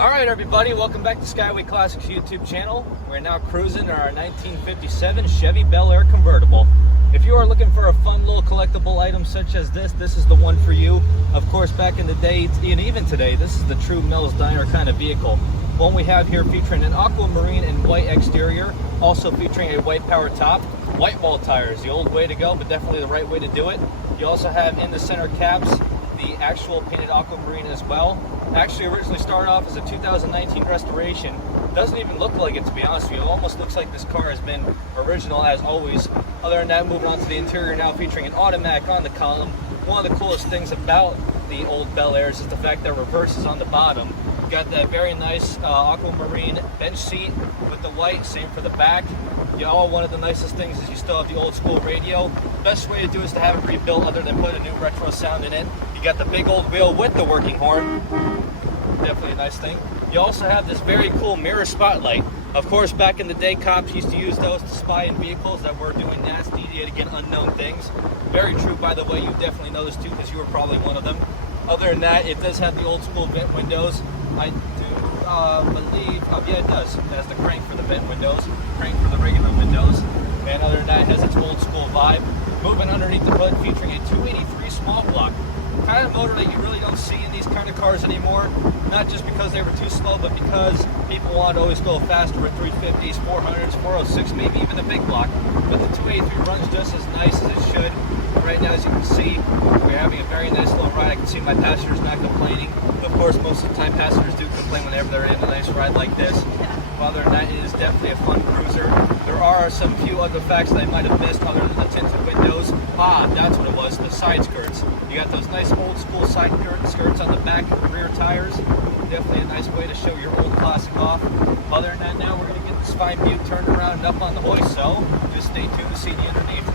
Alright everybody, welcome back to Skyway Classics YouTube channel. We're now cruising in our 1957 Chevy Bel Air Convertible. If you are looking for a fun little collectible item such as this is the one for you. Of course, back in the day, and even today, this is the true Mel's Diner kind of vehicle. One we have here featuring an aquamarine and white exterior, also featuring a white power top, white wall tires, the old way to go, but definitely the right way to do it. You also have in the center caps the actual painted aquamarine as well. Actually originally started off as a 2019 restoration. Doesn't even look like it, to be honest with you. It almost looks like this car has been original as always. Other than that, moving on to the interior now, featuring an automatic on the column. One of the coolest things about the old Bel Airs is the fact that reverse is on the bottom. You got that very nice aquamarine bench seat with the white, same for the back. One of the nicest things is you still have the old school radio. Best way to do is to have it rebuilt other than put a new retro sound in it. You got the big old wheel with the working horn. Definitely a nice thing. You also have this very cool mirror spotlight. Of course, back in the day, cops used to use those to spy in vehicles that were doing nasty, yet again, unknown things. Very true, by the way. You definitely know this too, because you were probably one of them. Other than that, it does have the old school vent windows. I do believe, yeah, it does. It has the crank for the vent windows, crank for the regular windows. And other than that, it has its old school vibe. Moving underneath the hood, featuring a 283 small block. Kind of motor that you really don't see in these kind of cars anymore. Not just because they were too slow, but because people want to always go faster with 350s, 400s, 406, maybe even the big block. But the 283 runs just as nice as it should. Right now, as you can see, we're having a very nice little ride. I can see my passengers not complaining. Of course, most of the time passengers do complain whenever they're in a nice ride like this. Other than that, it is definitely a fun cruiser. There are some few other facts that I might have missed other than the tinted windows. That's what it was, the side skirts. You got those nice old school side skirts on the back of the rear tires. Definitely a nice way to show your old classic off. Other than that, now we're going to get this fine view turned around and up on the hoist, so just stay tuned to see the underneath.